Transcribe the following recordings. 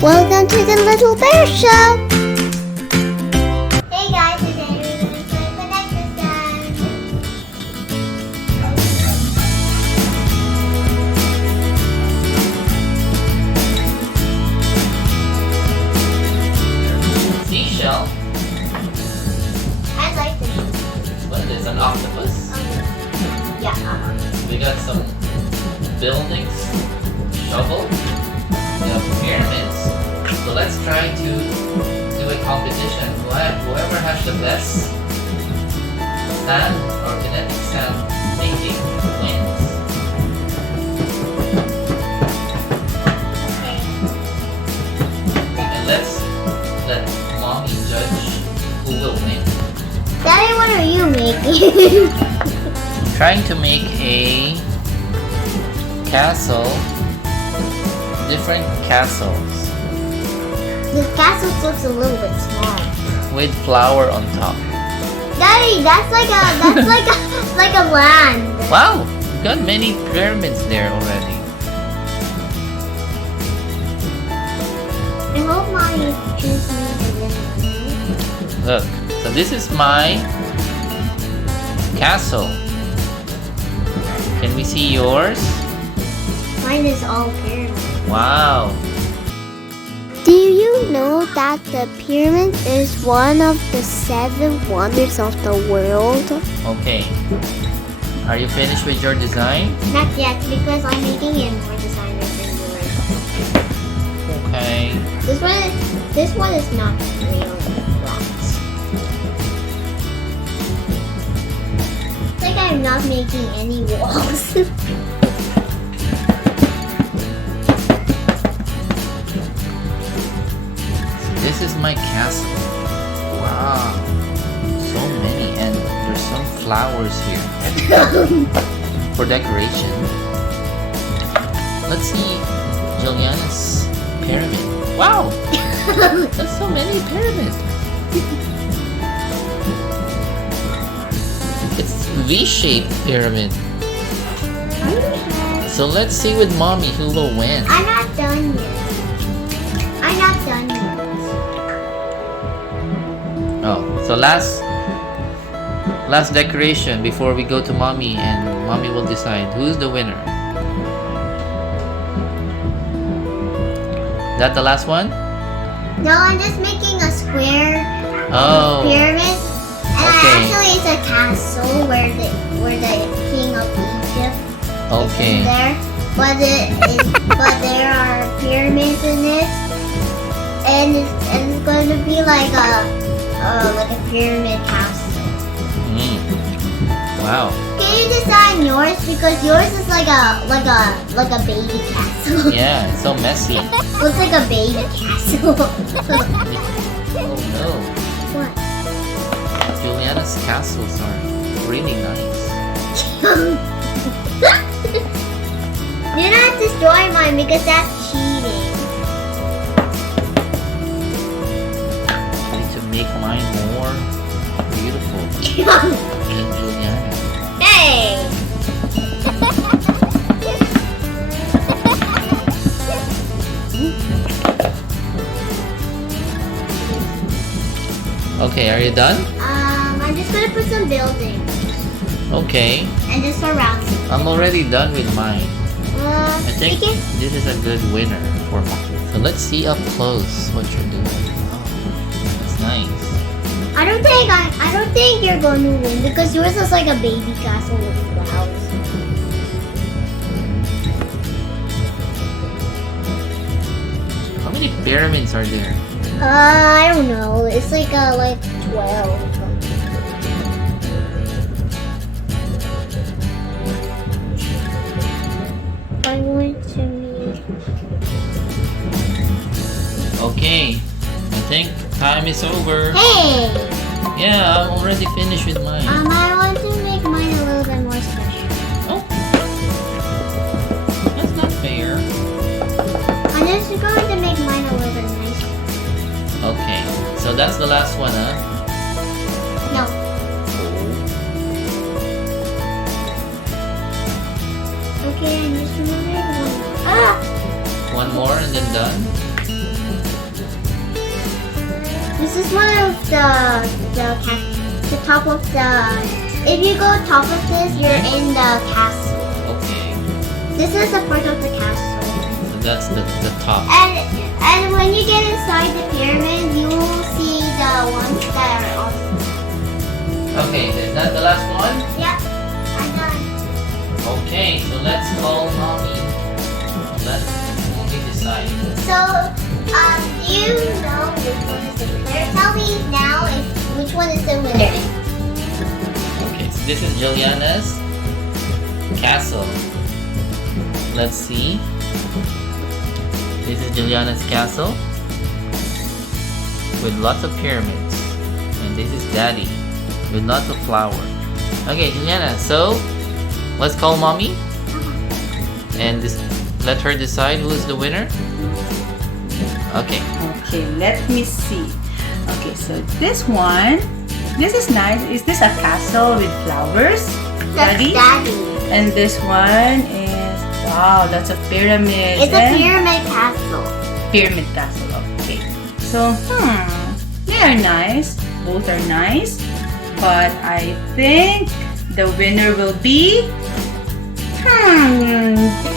Welcome to the Little Bear Show! Hey guys, today we're going to play Connect this time. Seashell? I like this. What is an octopus? Yeah. We got some buildings, shovel, we have pyramids. So let's try to do a competition. Whoever has the best sand or kinetic sand making wins. Okay. And let's let mommy judge who will win. Daddy, what are you making? I'm trying to make a castle, different castles The castle looks a little bit small. with flower on top. Daddy, that's like a land. Wow, we got many pyramids there already. I hope mommy chooses me to win. Look, so this is my castle. Can we see yours? Mine is all pyramid. Wow. Do you know that the pyramid is one of the 7 wonders of the world? Okay. Are you finished with your design? Not yet, because I'm making it more designer than yours. Okay. This one is not real glass. It's like I'm not making any walls. This is my castle. Wow. So many, and there's some flowers here for decoration. Let's see Juliana's pyramid. Wow. There's so many pyramids. It's V-shaped pyramid. So let's see with mommy who will win. I'm not done yet. I'm not done yet. Oh, so last decoration before we go to mommy, and mommy will decide who's the winner. That the last one? No, I'm just making a square Oh, pyramid. And Okay. actually it's a castle where the king of Egypt is in okay. there. But there are pyramids in it. And it's going to be like a pyramid castle. Wow. Can you design yours? Because yours is like a baby castle. Yeah, it's so messy. Looks like a baby castle. Oh no. What? Juliana's castles are really nice. Do not destroy mine because that's cheating. I need to make mine more beautiful than Juliana. Hey! Okay, are you done? I'm just gonna put some buildings Okay. and just surround it. I'm already done with mine. I think Speaking. this is a good winner for mommy. So let's see up close what you're doing. Oh, it's nice. I don't think you're going to win because yours is like a baby castle with flowers. How many pyramids are there? I don't know. It's like 12. I'm going to need. Okay, I think time is over. Hey! Yeah, I'm already finished with mine. I want to make mine a little bit more special. Oh, that's not fair. I'm just going to make mine a little bit nicer. Okay, so that's the last one, huh? No. Okay, I'm just removing one. Ah! One more and then done? the top of the. If you go top of this, you're in the castle. Okay. This is a part of the castle. So that's the top. And when you get inside the pyramid, you will see the ones that are on. Okay, is that the last one? Yep, I'm done. Okay, so let's call mommy. Let mommy decide. So, you know which one is the winner. Tell me now which one is the winner. Okay, so this is Juliana's castle. Let's see. This is Juliana's castle with lots of pyramids. And this is Dady with lots of flowers. Okay, Juliana, so let's call mommy and let her decide who is the winner. Okay. Okay, let me see. Okay, so this one, this is nice. Is this a castle with flowers? That's Dady? Daddy. And this one is, wow, lots of pyramids. It's a and pyramid castle. pyramid castle. Okay. So, they are nice. Both are nice. But I think the winner will be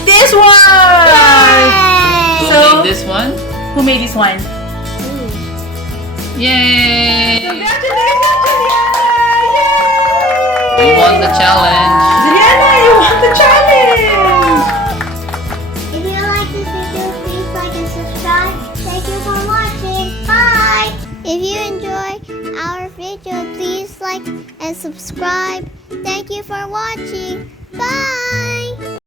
this one. Who So- made this one? Who made this one? Yay! Congratulations, Juliana! Yay! We won the challenge. Juliana, you won the challenge! If you like this video, please like and subscribe. Thank you for watching. Bye! If you enjoy our video, please like and subscribe. Thank you for watching. Bye!